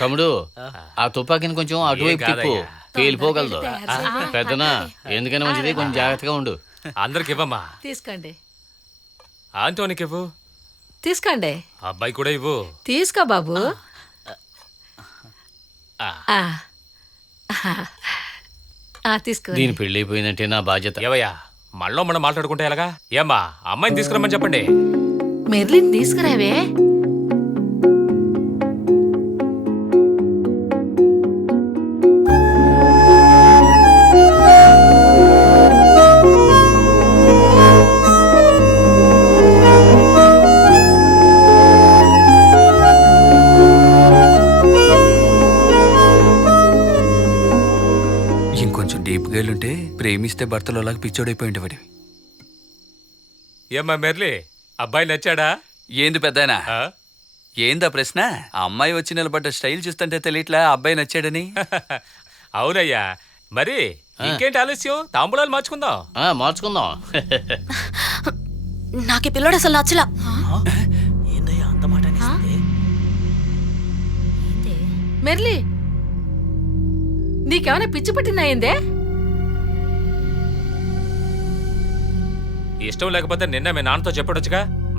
తమ్ముడు ఆ తుపాకీని కొంచెం అటువైపు తిప్పు, పేలిపోగలదు. పెద్దనా ఎందుకని మంచిది, కొంచెం జాగ్రత్తగా ఉండు. అందరికి ఇవ్వమ్మా. తీసుకోండి. ఆంటోనికి ఇవ్వు. తీసుకోండి. అబ్బాయి కూడా ఇవ్వు. తీసుకో బాబు. తీసుకో. దీని పెళ్లి అయిపోయిందంటే నా బాధ్యత. ఏవయ్యా మళ్ళీ మనం మాట్లాడుకుంటే ఎలాగా? ఏమ్మా అమ్మాయిని తీసుకురమ్మని చెప్పండి. మెర్లిన్ తీసుకురావే. ఇంకొంచెం డీప్గా వెళ్ళుంటే ప్రేమిస్తే భర్తలు అలాగ పిచ్చోడైపోయింది వాడి. ఏమ్మా మెర్లి, అబ్బాయి నచ్చాడా? ఏంది పెద్దాయనా, ఏందా ప్రశ్న? ఆ అమ్మాయి వచ్చి నిలబడ్డ స్టైల్ చూస్తుంటే తెలియట్లా అబ్బాయి నచ్చాడని. అవునయ్యా, మరి ఇంకేంటి ఆలస్యం? తాంబూలాలు మార్చుకుందాం. మార్చుకుందాం. నాకు ఈ పిల్లడు అసలు నచ్చలా. మెర్లి, నీకేమైనా పిచ్చి పట్టిందయిందే? ఇష్టం లేకపోతే నిన్న మీ నాన్నతో చెప్పడొచ్చుగా.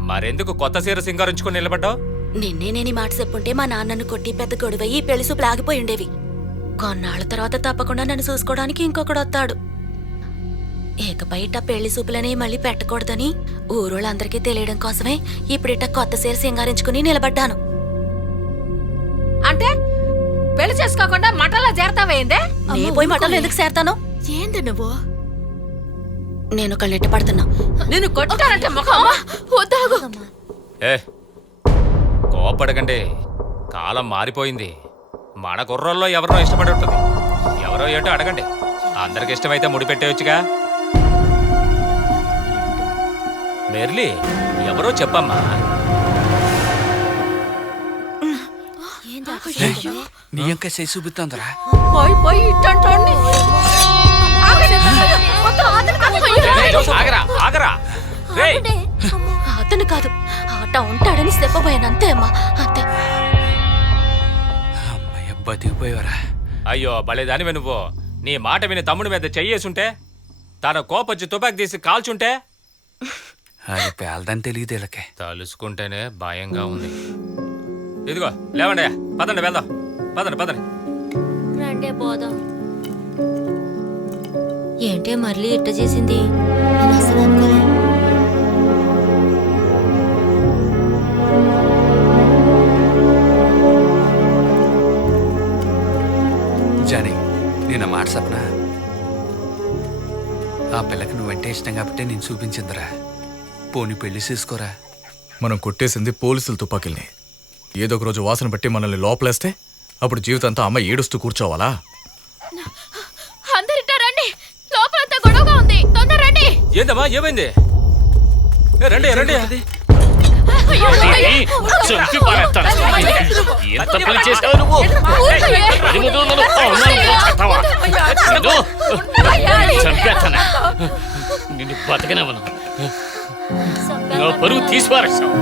మరెందుకు కొత్త సీర సింగారించుకుని నిలబడ్డావు? నిన్నే నేను ఈ మాట చెప్పుంటే మా నాన్నను కొట్టి పెద్ద గొడవయ్యి ఈ పెళ్లి సూపులు ఆగిపోయి ఉండేవి. కొన్నాళ్ళ తర్వాత తప్పకుండా నన్ను చూసుకోవడానికి ఇంకొకడు వస్తాడు. ఇకపై ఇట్ట పెళ్లి సూపులని మళ్ళీ పెట్టకూడదని ఊరోళ్ళందరికీ తెలియడం కోసమే ఇప్పుడిట్ట కొత్త సీర సింగారించుకుని నిలబడ్డాను. అంటే పెళ్లి చేసుకోకుండా మటంలో చేరతావేందే? నే పోయి మటంలో ఎందుకు చేరతాను? ఏంది నువ్వు? నేను ఒకళ్ళని ఎట్ట పడుతున్నా. నేను కొట్టానంటే ముఖం వద్దాగు. ఏ కోపడకండి, కాలం మారిపోయింది. మన కుర్రోల్లో ఎవరో ఇష్టపడి ఉంటుంది. ఎవరో ఏంటో అడగండి. అందరికి ఇష్టమైతే ముడిపెట్టేయచ్చుగా. మెర్లి, ఎవరో చెప్పమ్మా. నీ యొక్క చేసి చూపిస్తుందరా. పోయి పోయి ఇట్టంటోండి. ఆగరా ఆగరా. అతను కాదు, ఆట ఉంటాడని చెప్పబోయాను అంతే అమ్మా, అంతే. అమ్మాయి బతికిపోయావరా. అయ్యో భలేదానివే నువ్వు. నీ మాట విని తమ్ముడి మీద చెయ్యేసుంటే, తన కోపొచ్చి తుపాకి తీసి కాల్చుంటే. అది పేలదని తెలియదు వీళ్ళకి. తలుసుకుంటేనే భయంగా ఉంది. ఇదిగో లేవండి, పదండి వెళ్దాం. పదండి పదండి. రండే పోదాం. ఏంటే మళ్ళీ ఇట్ట చేసింది? నేను అసలు అనుకోలే. జానీ, నేను మాట చెప్పనా? ఆ పిల్లకి నువ్వంటే ఇష్టం కాబట్టి నేను చూపించిందిరా. పోనీ పెళ్లి చేసుకోరా. మనం కొట్టేసింది పోలీసుల తుపాకీల్ని. ఏదో ఒక రోజు వాసన బట్టి మనల్ని లోపలేస్తే అప్పుడు జీవితంతో అమ్మ ఏడుస్తూ కూర్చోవాలా? అందరిట్టా రండి, లోపలంతా గొడవగా ఉంది, తొందర రండి. ఏందమ్మా ఏమైంది? రండి రండి. చంపి పారేస్తాను. ఎంత పని చేసావు నువ్వు? చంపేస్తాను. నిన్ను బతకనేమను. పరువు తీసి పారేస్తావు.